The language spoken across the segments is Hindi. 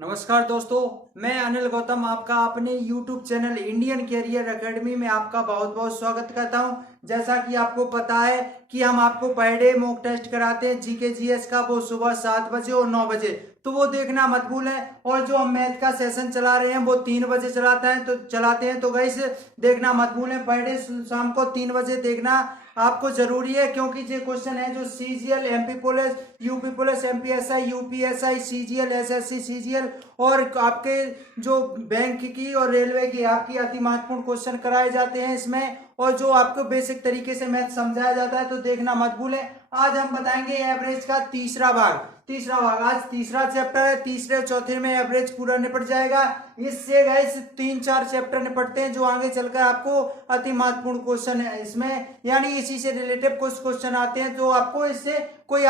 नमस्कार दोस्तों। मैं अनिल गौतम आपका अपने YouTube channel Indian career academy में आपका बहुत बहुत स्वागत करता हूं। जैसा कि आपको पता है कि हम आपको पर डे मॉक टेस्ट कराते हैं जीके जीएस का, वो सुबह 7 बजे और 9 बजे, तो वो देखना मत भूलें। और जो हम मैथ का सेशन चला रहे हैं वो 3 बजे चलाते हैं तो गाइस देखना मत भूलें। पर डे शाम को 3 बजे देखना आपको जरूरी है, क्योंकि ये क्वेश्चन है जो CGL, MP police, UP police, MPSI, UPSI, CGL, SSC, CGL और आपके जो बैंक की और रेलवे की आपकी अति महत्वपूर्ण क्वेश्चन कराए जाते हैं इसमें, और जो आपको बेसिक तरीके से मैथ समझाया जाता है, तो देखना मत भूलें। आज हम बताएंगे एवरेज का तीसरा भाग। आज तीसरा चैप्टर है, तीसरे और चौथे में एवरेज पूरा निपट जाएगा। इससे गाइस 3-4 चैप्टर निपटते हैं जो आगे चलकर आपको अति महत्वपूर्ण क्वेश्चन है इसमें, यानी इसी से रिलेटेड कुछ क्वेश्चन आते हैं जो आपको इससे कोई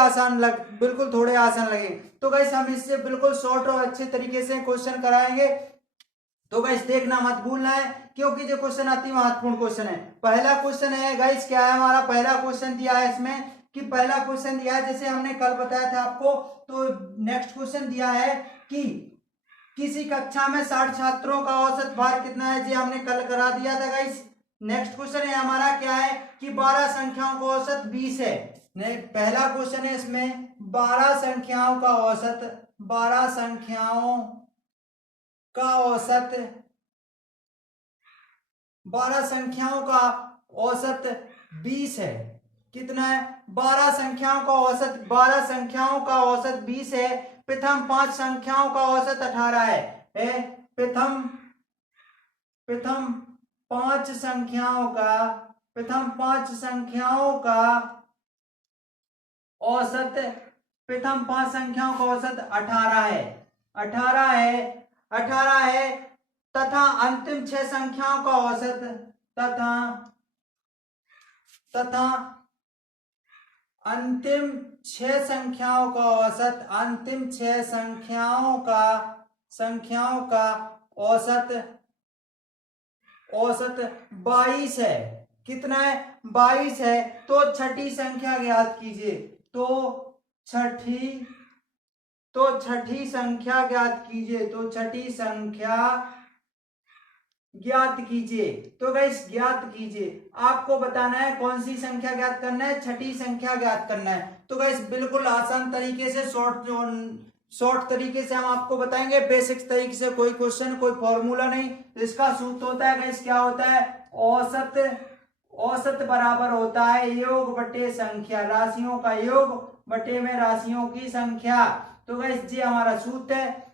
बिल्कुल थोड़े आसान लगे। तो गाइस हम इससे बिल्कुल शॉर्ट और अच्छे तरीके से क्वेश्चन कराएंगे, तो गाइस देखना मत भूलना है, क्योंकि जो क्वेश्चन अति महत्वपूर्ण क्वेश्चन है। पहला क्वेश्चन है गाइस, क्या है हमारा पहला क्वेश्चन दिया है इसमें, कि पहला क्वेश्चन दिया है जैसे हमने कल बताया था आपको। तो नेक्स्ट क्वेश्चन दिया है कि किसी कक्षा में 60 छात्रों का औसत भार कितना है, जी हमने कल करा दिया था गाइस। नेक्स्ट क्वेश्चन है हमारा, क्या है कि 12 संख्याओं का औसत 20 है। पहला क्वेश्चन है इसमें 12 संख्याओं का औसत, 12 संख्याओं का औसत, 12 संख्याओं का औसत 20 है। कितना है? 12 संख्याओं का औसत, 12 संख्याओं का औसत 20 है। प्रथम 5 संख्याओं का औसत 18 है। प्रथम प्रथम पांच संख्याओं का प्रथम 5 संख्याओं का औसत, प्रथम 5 संख्याओं का औसत 18 है। 18 है, 18 है। तथा अंतिम 6 संख्याओं का औसत, तथा तथा अंतिम 6 संख्याओं का औसत, अंतिम 6 संख्याओं का औसत, औसत 22 है। कितना है? 22 है। तो छठी संख्या ज्ञात कीजिए। तो छठी छठी संख्या ज्ञात कीजिए। तो छठी संख्या ज्ञात कीजिए। तो गाइस ज्ञात कीजिए, आपको बताना है कौन सी संख्या ज्ञात करना है, छठी संख्या ज्ञात करना है। तो गाइस बिल्कुल आसान तरीके से शॉर्ट तरीके से हम आपको बताएंगे, बेसिक तरीके से, कोई क्वेश्चन कोई फॉर्मूला नहीं। इसका सूत्र होता है गाइस, क्या होता है? औसत, औसत बराबर होता है योग बटे संख्या, राशियों का योग बटे में राशियों की संख्या। तो गाइस ये हमारा सूत्र है।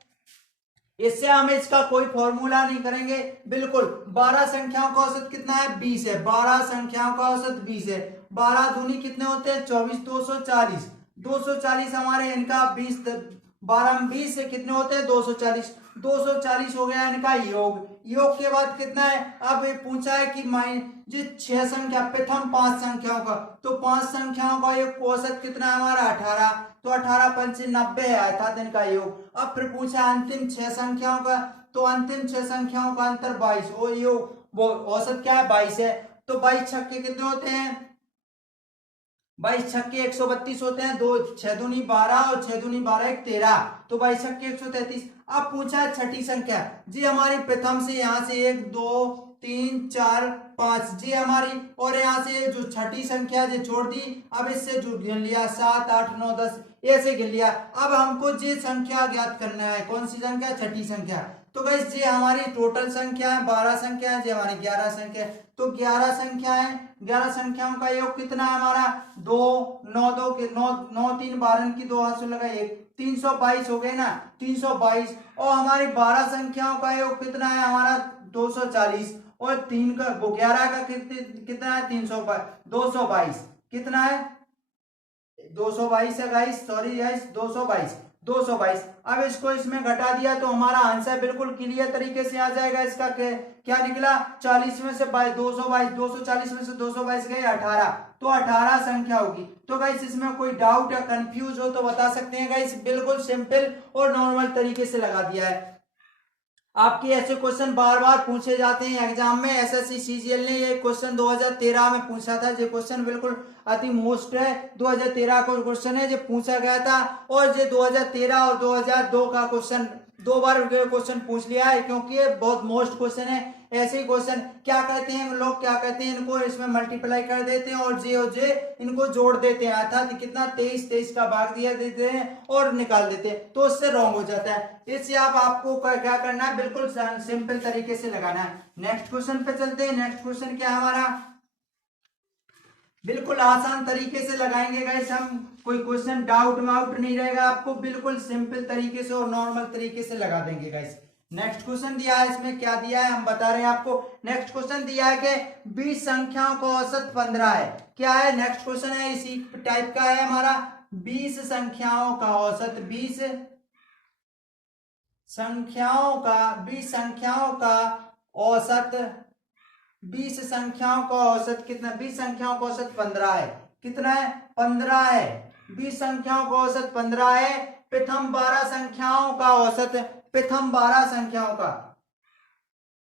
इससे हम इसका कोई फॉर्मूला नहीं करेंगे, बिल्कुल 12 संख्याओं का औसत कितना है? 20 है। 12 संख्याओं का औसत 20 है। 12 दूनी कितने होते हैं? 24, 240। 240 हमारे इनका 20, 12 में 20 से कितने होते हैं? 240। 240 हो गया इनका योग। योग के बाद कितना है? अब ये पूछा है कि जी 6 संख्या, प्रथम 5 संख्याओं का, तो 5 संख्याओं का योग औसत कितना है हमारा? 18। तो 18 पंचे 90 है अर्थात इनका योग। अब फिर पूछा अंतिम 6 संख्याओं का, तो अंतिम 6 संख्याओं का अंतर 22, और योग वो औसत क्या है? 22 है। तो 22 छक्के कितने होते हैं? 22 छक्के 132 होते हैं। 2 6 दूनी 12 और 6 दूनी 12 एक 13, तो 22 छक्के 133। अब पूछा है छठी संख्या, जी हमारी प्रथम से यहां से 1 2 3 4 5 जी हमारी, और यहाँ से जो छठी संख्या जो छोड़ दी, अब इससे जो गिन लिया 7 8 9 10 ऐसे गिन लिया। अब हमको जी संख्या ज्ञात करना है, कौन सी संख्या? छठी संख्या। तो गाइस ये हमारी टोटल संख्या है 12 संख्या है, ये हमारी 11 संख्या है। तो 11 संख्या है, 11 संख्याओं का योग कितना है हमारा? 2 9 2 के 9 9 3 12 की 2 हाथ से लगा 1, 322 हो गए ना, 322। और हमारी 12 संख्याओं का योग कितना है हमारा? 240। और 3 का वो 11 का कितना है? 222। कितना है? 222 है गाइस, सॉरी गाइस, 222। 222। अब इसको इसमें घटा दिया तो हमारा आंसर बिल्कुल क्लियर तरीके से आ जाएगा। इसका क्या निकला? 40 में से 222, 240 में से 222 गए 18, तो 18 संख्या होगी। तो गाइस इसमें कोई डाउट या कंफ्यूज हो तो बता सकते हैं गाइस, बिल्कुल सिंपल और नॉर्मल तरीके से लगा दिया है। आपके ऐसे क्वेश्चन बार बार पूछे जाते हैं एग्जाम में। एसएससी सीजीएल ने ये क्वेश्चन 2013 में पूछा था। ये क्वेश्चन बिल्कुल अति मोस्ट है, 2013 का क्वेश्चन है, जो पूछा गया था। और ये 2013 और 2002 का क्वेश्चन 2 बार क्वेश्चन पूछ लिया है, क्योंकि ये बहुत मोस्ट क्वेश्चन है। ऐसे ही क्वेश्चन क्या कहते हैं लोग, क्या कहते हैं इनको, इसमें मल्टीप्लाई कर देते हैं और जे इनको जोड़ देते हैं, अर्थात कितना 23 23 का भाग दिया देते हैं और निकाल देते हैं, तो उससे रॉन्ग हो जाता है। इससे आपको क्या करना है, बिल्कुल सिंपल तरीके से लगाना है। नेक्स्ट क्वेश्चन पे चलते हैं। नेक्स्ट क्वेश्चन क्या है हमारा, बिल्कुल आसान तरीके से लगाएंगे गाइस हम, कोई क्वेश्चन डाउट माउट नहीं रहेगा आपको, बिल्कुल सिंपल तरीके से और नॉर्मल तरीके से लगा देंगे गाइस। नेक्स्ट क्वेश्चन दिया है, इसमें क्या दिया है हम बता रहे हैं आपको। नेक्स्ट क्वेश्चन दिया है कि 20 संख्याओं का औसत 15 है। क्या है, नेक्स्ट क्वेश्चन है इसी टाइप का है हमारा। 20 संख्याओं का औसत, 20 संख्याओं का, 20 संख्याओं का औसत, 20 संख्याओं का औसत कितना, 20 संख्याओं का औसत 15 है। कितना है, 15 है। 20 संख्याओं का औसत 15 है। प्रथम 12 संख्याओं का औसत, प्रथम 12 संख्याओं का,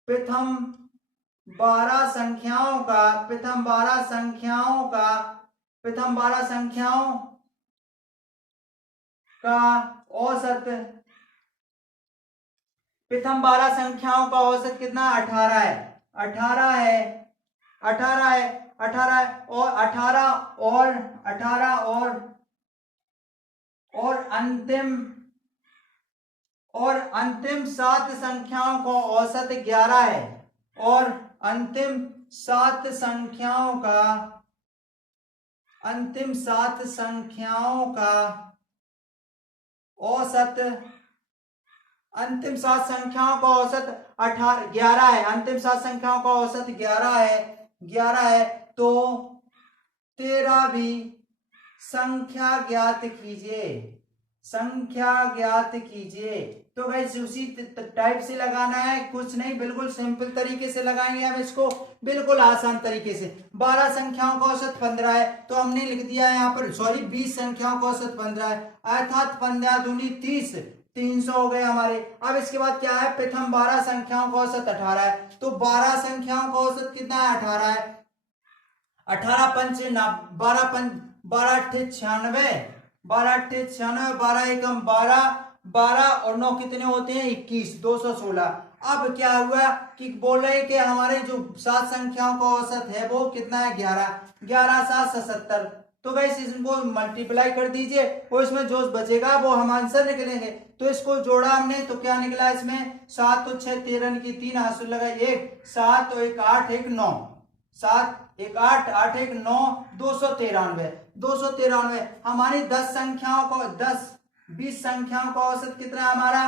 प्रथम 12 संख्याओं का, प्रथम 12 संख्याओं का, प्रथम 12 संख्याओं का औसत, प्रथम 12 संख्याओं का औसत कितना, 18 है। 18 है, 18 है, 18 है, और 18 और 18 और अंतिम 7 संख्याओं का औसत 11 है। और अंतिम 7 संख्याओं का, अंतिम 7 संख्याओं का औसत, अंतिम 7 संख्याओं का औसत 11 है। अंतिम 7 संख्याओं का औसत 11 है, 11 है। तो 13वीं संख्या ज्ञात कीजिए, संख्या ज्ञात कीजिए। तो गाइस उसी टाइप से लगाना है, कुछ नहीं, बिल्कुल सिंपल तरीके से लगाएंगे हम इसको, बिल्कुल आसान तरीके से। 12 संख्याओं का औसत 15 है, तो हमने लिख दिया है यहाँ पर, सॉरी 20 संख्याओं का औसत 15 है, अर्थात 15 दूनी 30, 300 हो गए हमारे। अब इसके बाद क्या है, प्रथम 12 संख्याओं का औसत 18 है, तो 12 संख्याओं का औसत कितना है, 18 है। 18 पंच 12 12 अट्ठे 96, 12 अट्ठे 96, 12 एकम 12, 12 और 9 कितने होते हैं, 21, 216। अब क्या हुआ कि बोल रहे कि हमारे जो 7 संख्याओं का औसत है वो कितना है, 11, 11 7 77। तो गाइस इनको मल्टीप्लाई कर दीजिए और इसमें जो बचेगा वो हम आंसर निकलेंगे। तो इसको जोड़ा हमने, तो क्या निकला इसमें, 7 तो 6 13 की 3 हासिल लगा 1, 7 तो 1 8 1 9, 7 1 8 8 1 9, 293, 293। हमारी 10 संख्याओं को 20 संख्याओं का औसत कितना है हमारा,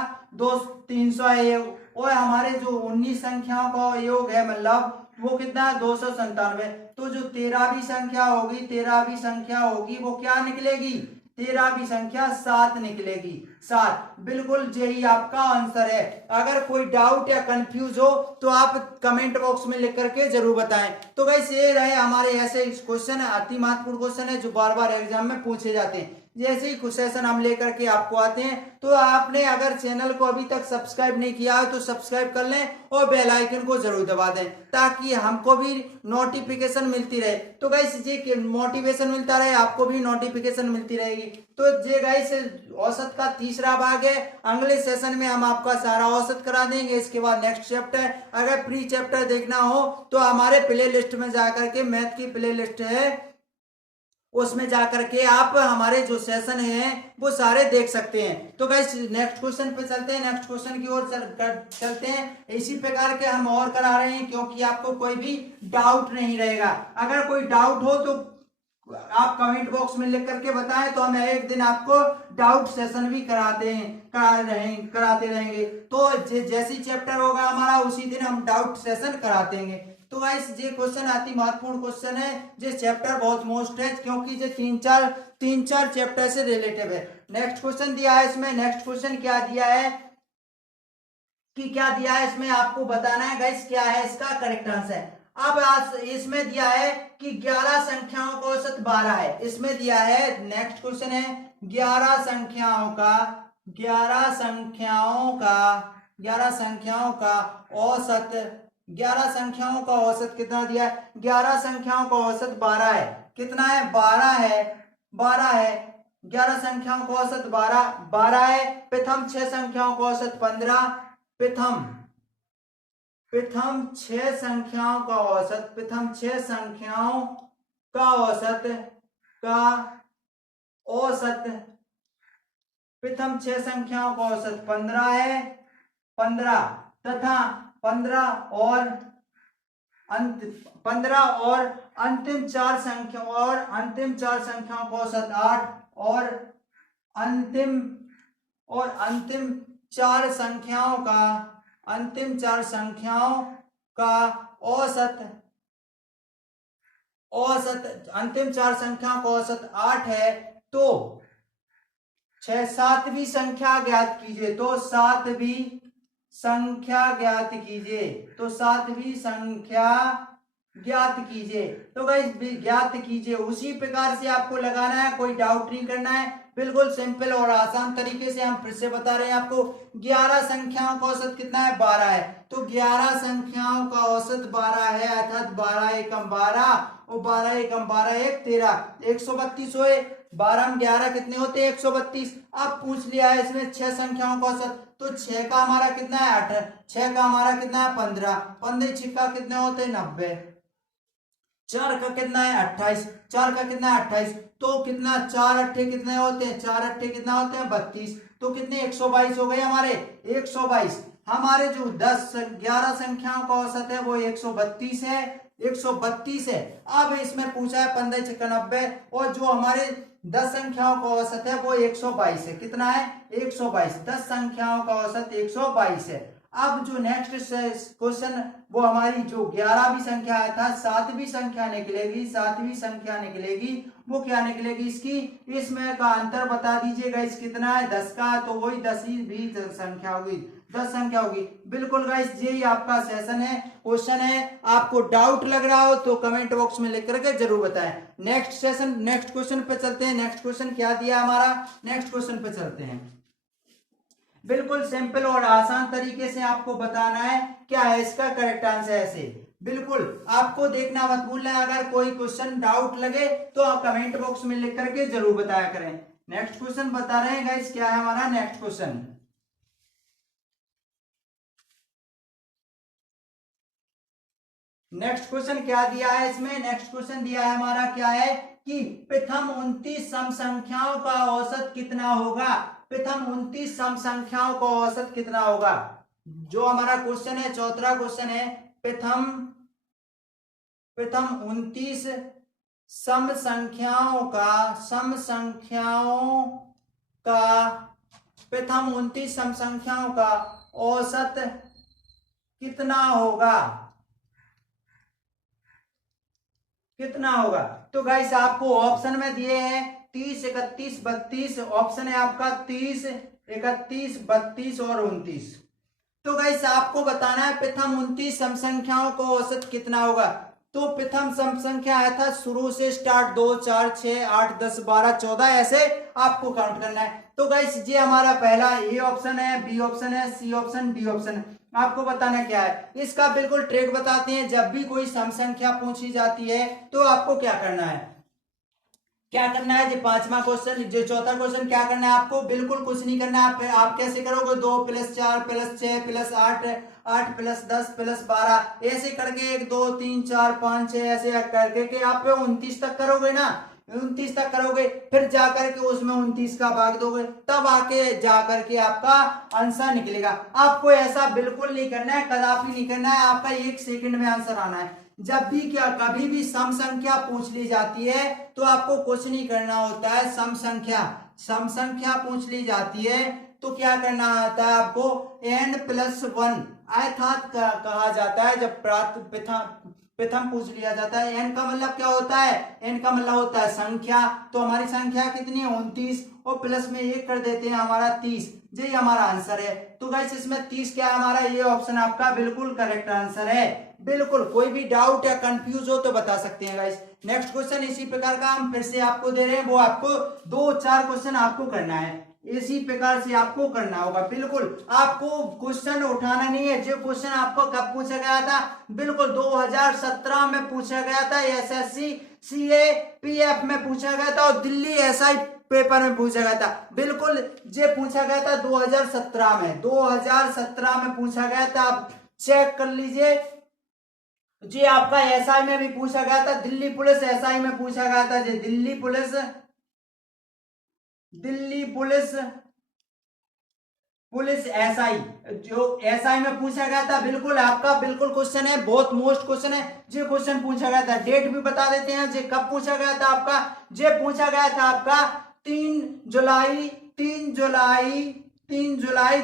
300 है। और हमारे जो 19 संख्याओं का योग है, मतलब वो कितना है, 297। तो जो 13वीं संख्या होगी, 13वीं संख्या होगी वो क्या निकलेगी, 13वीं संख्या 7 निकलेगी, 7। बिल्कुल यही आपका आंसर है। अगर कोई डाउट या कंफ्यूज हो तो आप कमेंट बॉक्स में लिख करके जरूर बताएं। तो गाइस ये रहे हमारे ऐसे क्वेश्चन, अति महत्वपूर्ण क्वेश्चन है जो बार बार एग्जाम में पूछे जाते हैं। जैसे ही कुछ सेशन हम लेकर के आपको आते हैं, तो आपने अगर चैनल को अभी तक सब्सक्राइब नहीं किया है तो सब्सक्राइब कर लें और बेल आइकन को जरूर दबा दें, ताकि हमको भी नोटिफिकेशन मिलती रहे। तो गाइस ये मोटिवेशन मिलता रहे, आपको भी नोटिफिकेशन मिलती रहेगी। तो ये गाइस औसत का तीसरा भाग है। अगले सेशन में हम आपका सारा औसत करा देंगे। इसके बाद नेक्स्ट चैप्टर, अगर प्री चैप्टर देखना हो तो हमारे प्ले लिस्ट में जाकर के, मैथ की प्ले लिस्ट है, उसमें जाकर के आप हमारे जो सेशन हैं वो सारे देख सकते हैं। तो गाइस नेक्स्ट क्वेश्चन पे चलते हैं, नेक्स्ट क्वेश्चन की ओर चलते हैं। इसी प्रकार के हम और करा रहे हैं, क्योंकि आपको कोई भी डाउट नहीं रहेगा। अगर कोई डाउट हो तो आप कमेंट बॉक्स में लिख करके बताएं, तो हम एक दिन आपको डाउट सेशन भी कराते रहेंगे। तो जैसी चैप्टर होगा हमारा उसी दिन हम डाउट सेशन कराते हैं। तो गाइस ये क्वेश्चन अति महत्वपूर्ण क्वेश्चन है, ये चैप्टर बहुत मोस्ट है, क्योंकि ये तीन चार चैप्टर से रिलेटेड है। नेक्स्ट क्वेश्चन दिया है इसमें, नेक्स्ट क्वेश्चन क्या दिया है कि क्या दिया है इसमें आपको बताना है गाइस, क्या है इसका करेक्ट आंसर। अब आज इसमें दिया है कि 11 संख्याओं का औसत 12 है। इसमें दिया है, नेक्स्ट क्वेश्चन है 11 संख्याओं का, 11 संख्याओं का 11 संख्याओं का औसत, 11 संख्याओं का औसत कितना दिया है? 11 संख्याओं का औसत 12 है। कितना है? 12 है, 12 है। 11 संख्याओं का औसत 12, 12 है। प्रथम 6 संख्याओं का औसत 15, प्रथम 6 संख्याओं का औसत, प्रथम 6 संख्याओं का औसत, का औसत, प्रथम 6 संख्याओं का औसत 15 है, 15 तथा 15 और अंत 15 और अंतिम 4 संख्या और अंतिम 4 संख्याओं का औसत 8 और अंतिम 4 संख्याओं का, अंतिम 4 संख्याओं का औसत, अंतिम 4 संख्याओं का औसत 8 है। तो 7वीं संख्या ज्ञात कीजिए, तो 7वीं संख्या ज्ञात कीजिए, तो 7वीं संख्या ज्ञात कीजिए। तो गाइस ज्ञात कीजिए, उसी प्रकार से आपको लगाना है, कोई डाउट नहीं करना है, बिल्कुल सिंपल और आसान तरीके से हम फिर से बता रहे हैं आपको। 11 संख्याओं का औसत कितना है? 12 है। तो 11 संख्याओं का औसत 12 है, अर्थात 12 एकम 12 और 12 एकम 12 एक 13, 132 हुए। 12 में 11 कितने होते हैं? 132। अब पूछ लिया है इसमें 6 संख्याओं का औसत, तो 6 का हमारा कितना है? 8, 6 का हमारा कितना है? 15, 15 छिक्का कितने होते हैं? 90, 4 का कितना है? 28, 4 का कितना है? 28। तो कितना 4 अट्ठे कितने होते हैं? 4 अट्ठे कितना होते हैं? 32। तो कितने 122 हो गए हमारे, 122। हमारे जो 11 संख्याओं का औसत है वो 132 है, 132 है। अब इसमें पूछा है 15 छक्का 90 और जो हमारे 10 संख्याओं का औसत है वो 122 है। कितना है? 122। 10 संख्याओं का औसत 122 है। अब जो नेक्स्ट क्वेश्चन वो हमारी जो 11वीं संख्या आया था, 7वीं संख्या निकलेगी, 7वीं संख्या निकलेगी, वो क्या निकलेगी इसकी? इसमें का अंतर बता दीजिएगा, इस कितना है? 10 का, तो वही 10 ही भी संख्या होगी, 10 संख्या होगी। बिल्कुल गाइस यही आपका सेशन है, क्वेश्चन है। आपको डाउट लग रहा हो तो कमेंट बॉक्स में लिख करके जरूर बताएं। नेक्स्ट सेशन, नेक्स्ट क्वेश्चन पे चलते हैं। नेक्स्ट क्वेश्चन क्या दिया हमारा? नेक्स्ट क्वेश्चन पे चलते हैं। बिल्कुल सिंपल और आसान तरीके से आपको बताना है क्या है इसका करेक्ट आंसर। ऐसे बिल्कुल आपको देखना मत भूलना है। अगर कोई क्वेश्चन डाउट लगे तो आप कमेंट बॉक्स में लिख करके जरूर बताया करें। नेक्स्ट क्वेश्चन बता रहे हैं गाइस, क्या है हमारा नेक्स्ट क्वेश्चन? नेक्स्ट क्वेश्चन क्या दिया है इसमें? नेक्स्ट क्वेश्चन दिया है हमारा क्या है कि प्रथम 29 सम संख्याओं का औसत कितना होगा? प्रथम 29 सम संख्याओं का औसत कितना होगा? जो हमारा क्वेश्चन है, चौथा क्वेश्चन है, प्रथम 29 सम संख्याओं का, सम संख्याओं का, प्रथम 29 सम संख्याओं का औसत कितना होगा? कितना होगा? तो गाइस आपको ऑप्शन में दिए हैं 30, 31, 32। ऑप्शन है आपका 30, 31, 32 और 29। तो गाइस आपको बताना है प्रथम 29 सम संख्याओं को औसत कितना होगा। तो प्रथम सम संख्या आया था शुरू से स्टार्ट, 2, 4, 6, 8, 10, 12, 14, ऐसे आपको काउंट करना है। तो गाइस ये हमारा पहला ए ऑप्शन है, बी ऑप्शन है, सी ऑप्शन, डी ऑप्शन है। आपको बताना क्या है इसका, बिल्कुल ट्रिक बताते हैं। जब भी कोई सम संख्या पूछी जाती है तो आपको क्या करना है, क्या करना है? जो 5वां क्वेश्चन, जो चौथा क्वेश्चन, क्या करना है आपको? बिल्कुल कुछ नहीं करना है। आप कैसे करोगे? 2 + 4 + 6 + 8, 8 + 10 + 12, ऐसे करके 1, 2, 3, 4, 5, 6 ऐसे करके कि आप 29 तक करोगे ना, 29 तक करोगे, फिर जाकर के उसमें 29 का भाग दोगे, तब आके जाकर के आपका आंसर निकलेगा। आपको ऐसा बिल्कुल नहीं करना है, कदापि नहीं करना है। आपका 1 सेकंड में आंसर आना है। जब भी क्या कभी भी सम संख्या पूछ ली जाती है तो आपको कुछ नहीं करना होता है। सम संख्या पूछ ली जाती है तो क्या करना होता है आपको? n+1 अर्थात कहा जाता है जब प्रथम पूछ लिया जाता है। n का मतलब क्या होता है? n का मतलब होता है संख्या। तो हमारी संख्या कितनी है? 29, और प्लस में 1 कर देते हैं, हमारा 30। यही हमारा आंसर है। तो गाइस इसमें 30 क्या है हमारा? ये ऑप्शन आपका बिल्कुल करेक्ट आंसर है। बिल्कुल कोई भी डाउट या कंफ्यूज हो तो बता सकते हैं गाइस। नेक्स्ट क्वेश्चन इसी प्रकार का हम फिर से आपको दे रहे हैं, वो आपको 2-4 क्वेश्चन आपको करना है। इसी प्रकार से आपको करना होगा। बिल्कुल आपको क्वेश्चन उठाना नहीं है। जो क्वेश्चन आपको कब पूछा गया था, बिल्कुल 2017 में पूछा गया था, एसएससी सीएपीएफ में पूछा गया था और दिल्ली एसआई पेपर में पूछा गया था। बिल्कुल ये पूछा गया था 2017 में, 2017 में पूछा गया था। आप चेक कर लीजिए। जी आपका एसआई में भी पूछा गया था, दिल्ली पुलिस एसआई में पूछा गया था। जी दिल्ली पुलिस एसआई, जो एसआई में पूछा गया था। बिल्कुल आपका बिल्कुल क्वेश्चन है, बहुत मोस्ट क्वेश्चन है। जो क्वेश्चन पूछा गया था, डेट भी बता देते हैं जो कब पूछा गया था आपका। जो पूछा गया था आपका 3 जुलाई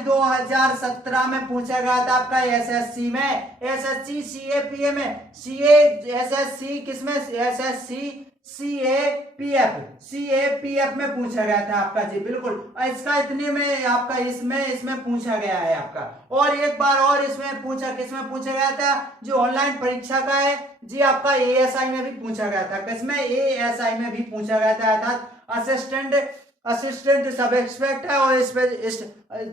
2017 में पूछा गया था आपका एसएससी में, एसएससी सीएपीए में, एसएससी किसमें, एसएससी सीएपीएफ में पूछा गया था आपका। जी बिल्कुल इसका इतने में आपका इसमें पूछा गया है आपका। और एक बार और इसमें पूछा, किसमें पूछा गया था, जो ऑनलाइन परीक्षा का है जी आपका एएसआई में भी पूछा गया था। किसमें, एएसआई में भी पूछा गया था, अर्थात असिस्टेंट सब इंस्पेक्टर है और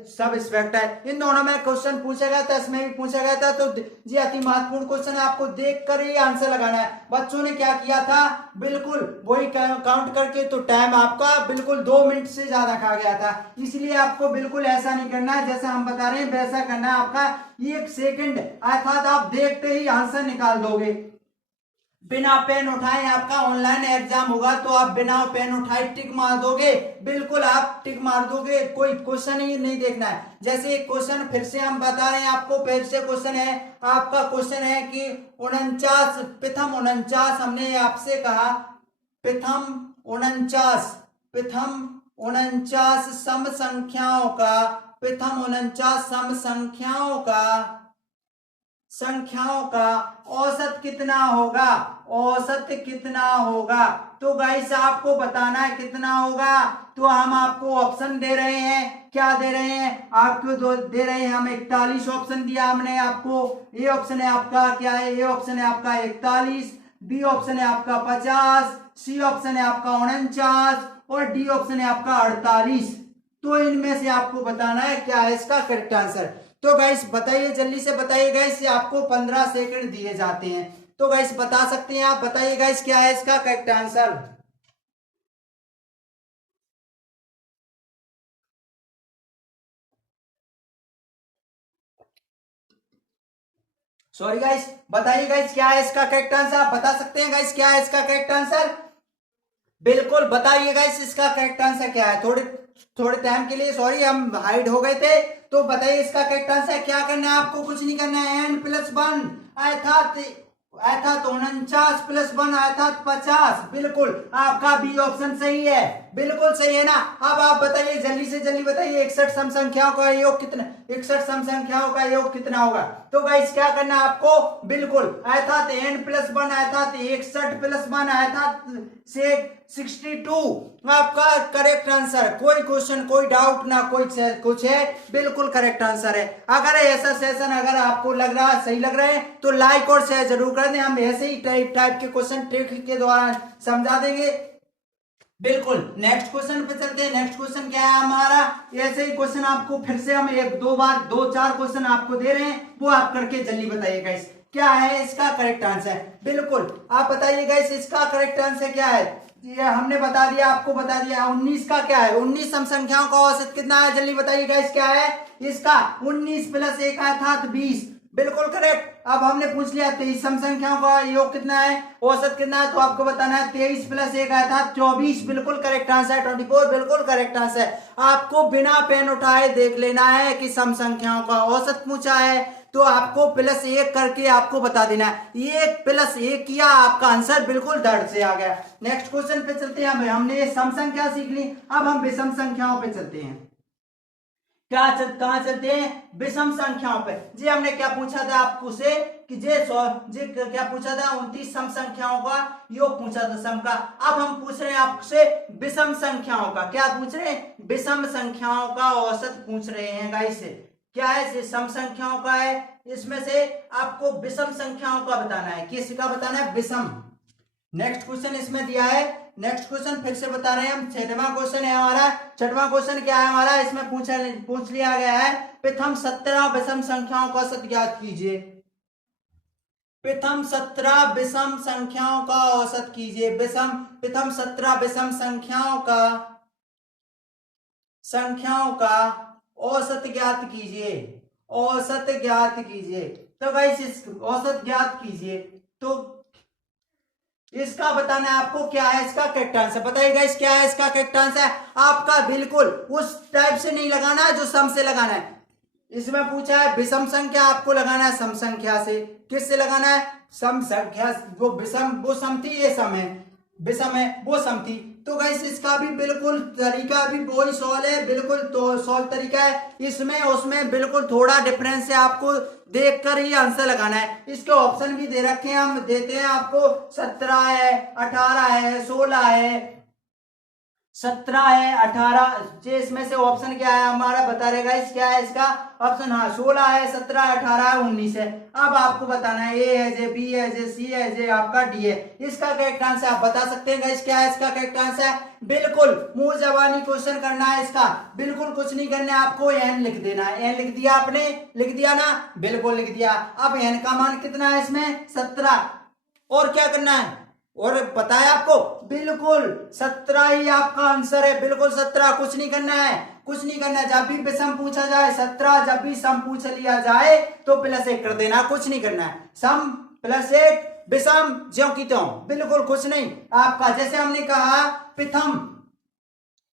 सब इंस्पेक्टर है, इन दोनों में क्वेश्चन पूछा गया था। इसमें भी पूछा गया था। तो जी अति महत्वपूर्ण क्वेश्चन है, आपको देख कर ही आंसर लगाना है। बच्चों ने क्या किया था, बिल्कुल वही काउंट करके, तो टाइम आपका बिल्कुल 2 मिनट से ज्यादा खा गया था। इसलिए आपको बिल्कुल ऐसा नहीं करना है जैसा हम बता रहे हैं, वैसा करना है। आपका 1 सेकंड अर्थात आप देखते ही आंसर निकाल दोगे। बिना पेन उठाए आपका ऑनलाइन एग्जाम होगा, तो आप बिना पेन उठाए टिक मार दोगे। बिल्कुल आप टिक मार दोगे, कोई क्वेश्चन ही नहीं देखना है। जैसे एक क्वेश्चन फिर से हम बता रहे हैं आपको, फिर से क्वेश्चन है आपका। क्वेश्चन है कि 49 हमने आपसे कहा प्रथम 49 सम संख्याओं का औसत कितना होगा। तो गाइस आपको बताना है कितना होगा। तो हम आपको ऑप्शन दे रहे हैं, क्या दे रहे हैं आपको, दे रहे हैं हम 41 ऑप्शन दिया हमने आपको। ए ऑप्शन है आपका क्या है, ए ऑप्शन है आपका 41, बी ऑप्शन है आपका 50, सी ऑप्शन है आपका 49 और डी ऑप्शन है आपका 48। तो इनमें से आपको बताना है क्या है इसका करेक्ट आंसर। तो गाइस बताइए, जल्दी से बताइए गाइस, ये आपको 15 सेकंड दिए जाते हैं। तो गाइस बता सकते हैं आप, बताइए गाइस क्या है इसका करेक्ट आंसर। सॉरी गाइस, बताइए गाइस क्या है इसका करेक्ट आंसर। आप बता सकते हैं गाइस क्या है इसका करेक्ट आंसर। बिल्कुल बताइए गाइस इसका करेक्ट आंसर क्या है। थोड़े टाइम के लिए सॉरी हम हाइड हो गए थे। तो बताइए इसका करेक्ट आंसर क्या करना है आपको, कुछ नहीं करना है। n+1 अर्थात 49+1 अर्थात 50। बिल्कुल आपका बी ऑप्शन सही है, बिल्कुल सही है ना। अब आप बताइए, जल्दी से जल्दी बताइए 61 सम संख्याओं का योग कितना, 61 सम संख्याओं का योग कितना होगा। तो गाइस क्या करना है आपको, बिल्कुल अर्थात n+1 अर्थात 61+1 अर्थात 62 आपका करेक्ट आंसर। कोई क्वेश्चन, कोई डाउट ना, कोई कुछ है, बिल्कुल करेक्ट आंसर है। अगर ऐसा सेशन अगर आपको लग रहा है, सही लग रहा है, तो लाइक और शेयर जरूर कर दें। हम ऐसे ही टाइप के क्वेश्चन ट्रिक के द्वारा समझा देंगे। बिल्कुल नेक्स्ट क्वेश्चन पे चलते हैं। नेक्स्ट क्वेश्चन क्या है हमारा, ऐसे ही क्वेश्चन आपको फिर से हम 2-4 क्वेश्चन आपको दे रहे हैं, वो आप करके जल्दी बताइएगा इस क्या है इसका करेक्ट आंसर। बिल्कुल आप बताइएगा इसका करेक्ट आंसर क्या है। ये हमने बता दिया, आपको बता दिया। 19 का क्या है, 19 सम संख्याओं का औसत कितना है, जल्दी बताइएगा इस क्या है इसका। 19 + 1 अर्थात 20, बिल्कुल करेक्ट। अब हमने पूछ लिया 23 सम संख्याओं का योग कितना है, औसत कितना है, तो आपको बताना है 23 + 1 अर्थात 24, बिल्कुल करेक्ट आंसर। 24 बिल्कुल करेक्ट आंसर। आपको बिना पेन उठाए देख लेना है कि सम संख्याओं का औसत पूछा है, तो आपको +1 करके आपको बता देना है। 1 + 1 किया, आपका आंसर बिल्कुल धड़ से आ गया। नेक्स्ट क्वेश्चन पे चलते हैं। हमने सम संख्या सीख ली, अब हम विषम संख्याओं पे चलते हैं। कहां चलते हैं, विषम संख्याओं पे। जी हमने क्या पूछा था आपको से कि जे क्या पूछा था, 29 सम संख्याओं का योग पूछा था सम का। अब हम पूछ रहे हैं आपसे विषम संख्याओं का, क्या पूछ रहे हैं, विषम संख्याओं का औसत पूछ रहे हैं गाइस। क्या है, सम संख्याओं का है, इसमें से आपको विषम संख्याओं का बताना है। किसका बताना है, विषम। नेक्स्ट क्वेश्चन इसमें दिया है नेक्स्ट क्वेश्चन फिर से बता रहे हैं हम, छठवां क्वेश्चन है हमारा। छठवां क्वेश्चन क्या है हमारा, इसमें पूछ लिया गया है प्रथम 17 विषम संख्याओं का औसत ज्ञात कीजिए। प्रथम 17 विषम संख्याओं का औसत कीजिए। प्रथम 17 विषम संख्याओं का औसत ज्ञात कीजिए। औसत ज्ञात कीजिए। तो गाइस इस औसत ज्ञात कीजिए, तो इसका बताना है आपको क्या है इसका करेक्ट आंसर। बताइए गाइस क्या है इसका करेक्ट आंसर। आपका बिल्कुल उस टाइप से नहीं लगाना है जो सम से लगाना है। इसमें पूछा है विषम संख्या, आपको लगाना है सम संख्या से। किससे लगाना है, सम संख्या। वो विषम वो सम थी, ये सम है, विषम है वो सम थी। तो गाइस इसका भी बिल्कुल तरीका भी वही सॉल्व है, बिल्कुल तो सॉल्व तरीका है। इसमें उसमें बिल्कुल थोड़ा डिफरेंस है, आपको देखकर ही आंसर लगाना है। इसके ऑप्शन भी दे रखे हैं, हम देते हैं आपको। 17 है, 18 है, 16 है, 17 है, 18। जे इसमें से ऑप्शन क्या है हमारा बता रहेगा। इस क्या है इसका ऑप्शन, हाँ 16 है, 17 है, 18 है, 19 है। अब आपको बताना है ए है जे, बी है जे, सी है जे, आपका डी है। इसका करेक्ट आंसर आप बता सकते हैं गाइस क्या है इसका करेक्ट आंसर। बिल्कुल मुंह जबानी क्वेश्चन करना है इसका, बिल्कुल कुछ नहीं करना है आपको। एन लिख देना है। एन लिख दिया आपने, लिख दिया ना, बिल्कुल लिख दिया। अब एन का मान कितना है इसमें 17, और क्या करना है और बताया आपको, बिल्कुल 17 ही आपका आंसर है। बिल्कुल 17, कुछ नहीं करना है, कुछ नहीं करना है। जब भी विषम पूछा जाए 17, जब भी सम पूछ लिया जाए तो +1 कर देना, कुछ नहीं करना है। सम +1 विषम ज्यों की त्यों, बिल्कुल कुछ नहीं आपका। जैसे हमने कहा प्रथम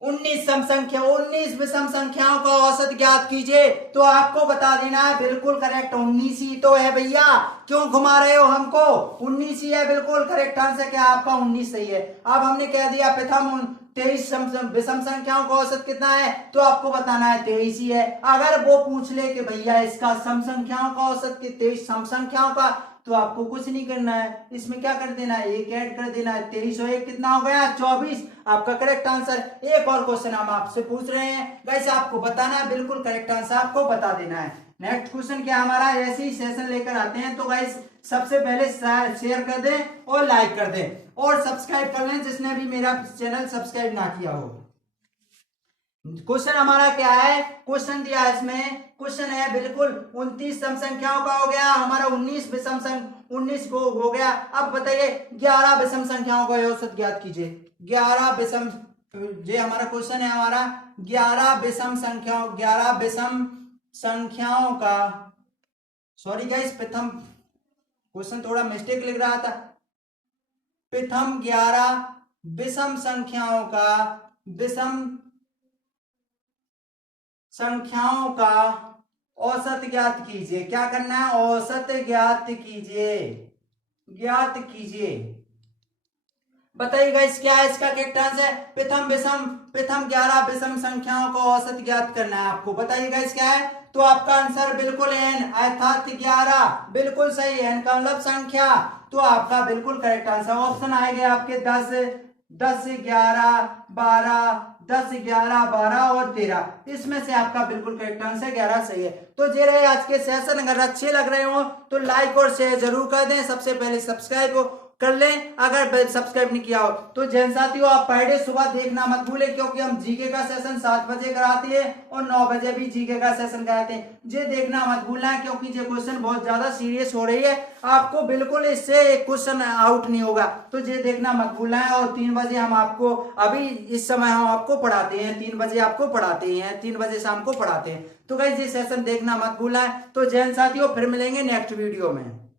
19 सम संख्या, 19 विषम संख्याओं का औसत ज्ञात कीजिए, तो आपको बता देना है बिल्कुल करेक्ट 19 ही तो है भैया। क्यों घुमा रहे हो हमको, 19 ही है बिल्कुल करेक्ट आंसर। क्या आपका 19 सही है। अब हमने कह दिया प्रथम 23 विषम संख्याओं का औसत कितना है, तो आपको बताना है 23 ही है। अगर वो पूछ ले कि भैया इसका सम संख्याओं का औसत के 23 सम संख्याओं का, तो आपको कुछ नहीं करना है, इसमें क्या कर देना है, एक ऐड कर देना है। 23 और 1 कितना हो गया 24, आपका करेक्ट आंसर। एक और क्वेश्चन हम आपसे पूछ रहे हैं गाइस, आपको बताना है, बिल्कुल करेक्ट आंसर आपको बता देना है। नेक्स्ट क्वेश्चन क्या हमारा, ऐसे ही सेशन लेकर आते हैं। तो गाइस सबसे पहले शेयर कर दें और लाइक कर दें और सब्सक्राइब कर लें जिसने भी मेरा चैनल सब्सक्राइब ना किया हो। क्वेश्चन हमारा क्या है, क्वेश्चन दिया है इसमें, क्वेश्चन है बिल्कुल 29 सम संख्याओं का हो गया हमारा, 19 को हो गया। अब बताइए 11 विषम संख्याओं का औसत ज्ञात कीजिए। 11 विषम, ये हमारा क्वेश्चन है हमारा, 11 विषम संख्याओं का, सॉरी गाइस प्रथम क्वेश्चन थोड़ा मिस्टेक लिख रहा था। प्रथम 11 विषम संख्याओं का औसत ज्ञात कीजिए। क्या करना है, औसत ज्ञात कीजिए। बताइएगा इस क्या है इसका करेक्ट आंसर। प्रथम 11 विषम संख्याओं का औसत ज्ञात करना है आपको। बताइएगा इस क्या है, तो आपका आंसर बिल्कुल n अर्थात 11, बिल्कुल सही। n का मतलब संख्या, तो आपका बिल्कुल करेक्ट आंसर ऑप्शन आएंगे आपके 10, 11, 12, 10, 11, 12 और 13। इसमें से आपका बिल्कुल करेक्ट आंसर 11 सही है। तो ये रहे आज के सेशन, अगर अच्छे लग रहे हो तो लाइक और शेयर जरूर कर दें। सबसे पहले सब्सक्राइब कर लें अगर सब्सक्राइब नहीं किया हो तो। जैन साथियों आप पर डे सुबह देखना मत भूलें, क्योंकि हम जीके का सेशन 7 बजे कराते हैं और 9 बजे भी जीके का सेशन कराते हैं। ये देखना मत भूलना है, क्योंकि ये क्वेश्चन बहुत ज्यादा सीरियस हो रही है, आपको बिल्कुल इससे एक क्वेश्चन आउट नहीं होगा, तो ये देखना मत भूलना है। और 3 बजे हम आपको, अभी इस समय हम आपको पढ़ाते हैं, 3 बजे आपको पढ़ाते हैं, 3 बजे शाम को पढ़ाते हैं। तो गाइस ये सेशन देखना मत भूलना है। तो जैन साथियों फिर मिलेंगे नेक्स्ट वीडियो में।